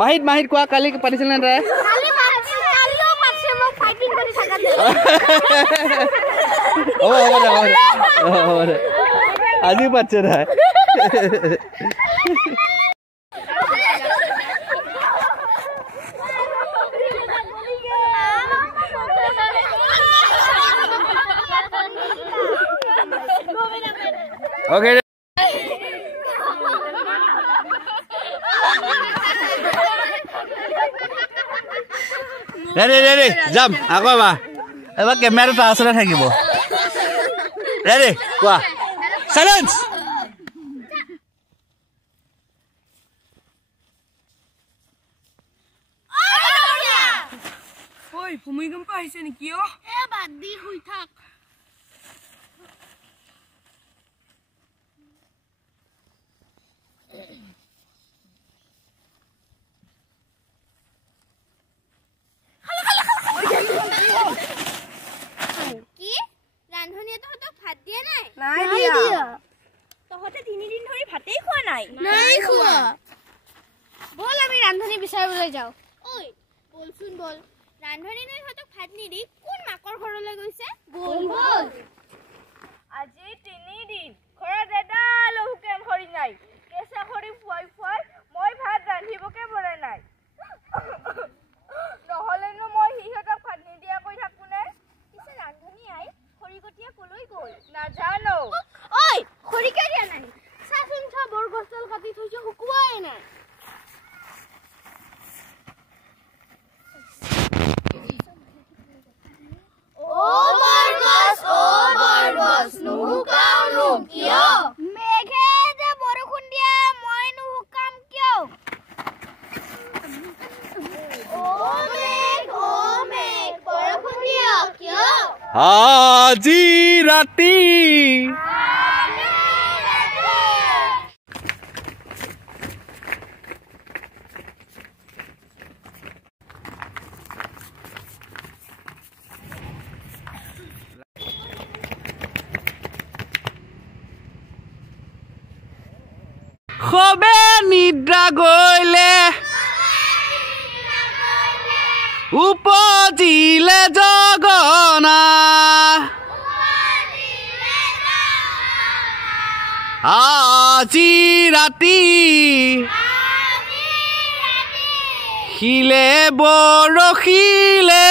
মাহিত মাহিত কোৱা কালি পাতিছিল নে তাই আজি পাতিছে তাই Okay. Ready. Jump. Aku apa? Apa kamera tak asal lagi bo. Ready? Wah. Silence. Oi, ভূমিকম্প আহিছে নেকি ও? বাদ দি হুই থাক। কি ৰান্ধনিয়ে তহঁতক ভাত দিয়ে নাই? নাই দিয়া। তহঁতে 3 দিন ধৰি ভাতেই খোৱা নাই? নাই খোৱা। বল আমি ৰান্ধনি বিচাৰিবলৈ যাওঁ। ঐ, বলচোন বল। ৰান্ধনি নাই তহঁতক ভাত নিদি কোন মাকৰ ঘৰলৈ গৈছে? বল। আজি 3 দিন ঘৰত এডাল হুকেম খৰি নাই। কেঁচা খৰি ফুৱাই মই ভাত ৰান্ধিবকে পৰা নাই। নহলেনো মই সিহঁতক ভাত নিদিয়াকৈ থাকো নে? পিছে ৰান্ধনি আই খৰিকটীয়া কলৈ গ'ল? নাজানো। ঐ, খৰি কিয় দিয়া নাই? চাচোন বৰগছডাল কাটি থৈছে শুকুৱাই নাই। ও বৰগছ নুশুকাওনো কিয়? মেঘে যে বৰষুণ দিয়া মই নুশুকাম কিয়? ও মেঘ বৰষুণ দিয়া কিয়? আজি ৰাতি খবে নিদ্ৰা গৈলে উপজিলে জগনা আজি ৰাতি শিলে বৰশিলে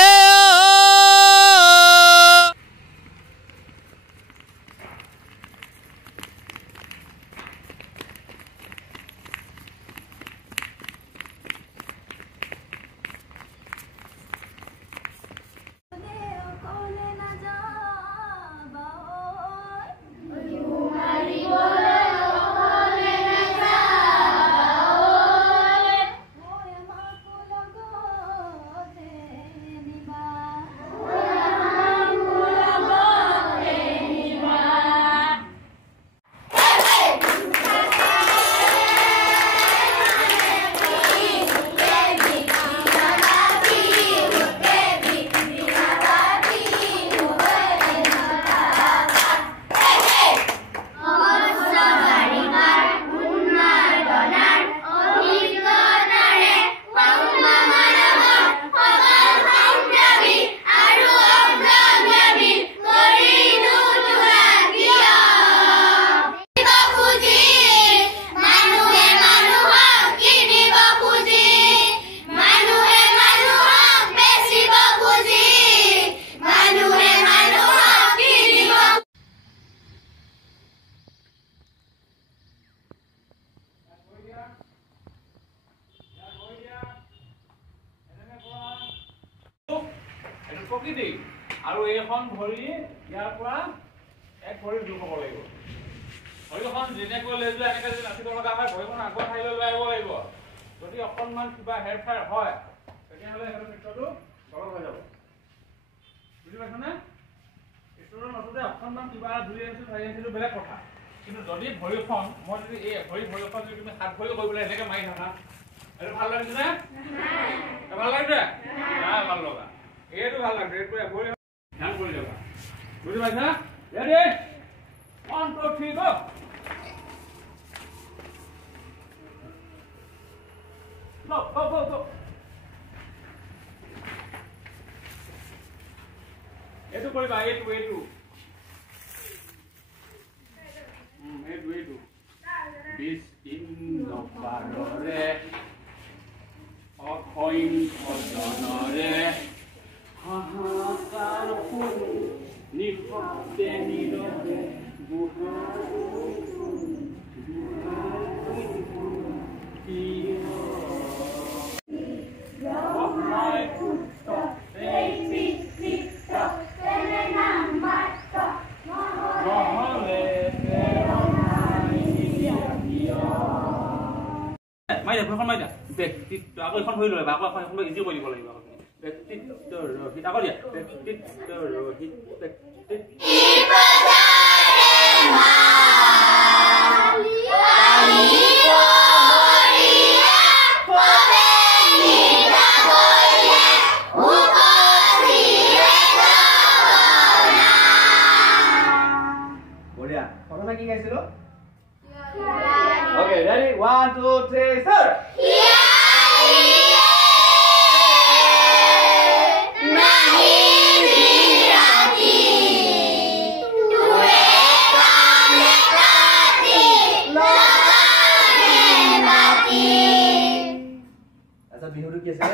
প্ৰকৃতি আৰু এইখন ভৰি ইয়াৰ পৰা এক ভৰি দুখ হ'ব লাগিব। ভৰিখন যেনেকৈ লৈ যোৱা এনেকৈ যদি নাচিব লগা হয় ভৰিখন আগৰ ঠাইলৈ লৈ আহিব লাগিব। যদি অকণমান কিবা হেৰফেৰ হয় তেতিয়াহ'লে সেইটো নৃত্যটো তলত হৈ যাব। বুজি পাইছনে? ঈশ্বৰৰ মাজতে অকণমান কিবা 2 ইঞ্চি 4 ইঞ্চিটো বেলেগ কথা, কিন্তু যদি ভৰিখন মই যদি এই ভৰিখন যদি তুমি 7 ভৰি কৰিবলৈ এনেকৈ মাৰি থাকা এইটো ভাল লাগিছেনে? ভাল লাগিছে? লাগিছে ভাল লগা এইটো ভাল লাগছে এইটো ভৰি ধ্যান কৰি যাবা বুজি পাইছা ৰেডি 1 2 3 গো go এইটো কৰিবা এইটো বিশ নপাৰৰে অক্ষয়ং অজনৰে হাহাকাৰ শুনি নিশব্দে নীৰৱে মাইদা ভৰিখন মাইদা ব্যক্তিত্ব আকৌ এখন ভৰি লৈ আকৌ এখন ইজি কৰি দিব লাগিব ব্যক্তিত্ব ৰহিত আকৌ দিয়া ব্যক্তিত্ব ৰহিত বঢ়িয়া প্ৰথমে কি গাইছিলো Okay, ready? 1, 2, 3, start! Bihudu kiasa?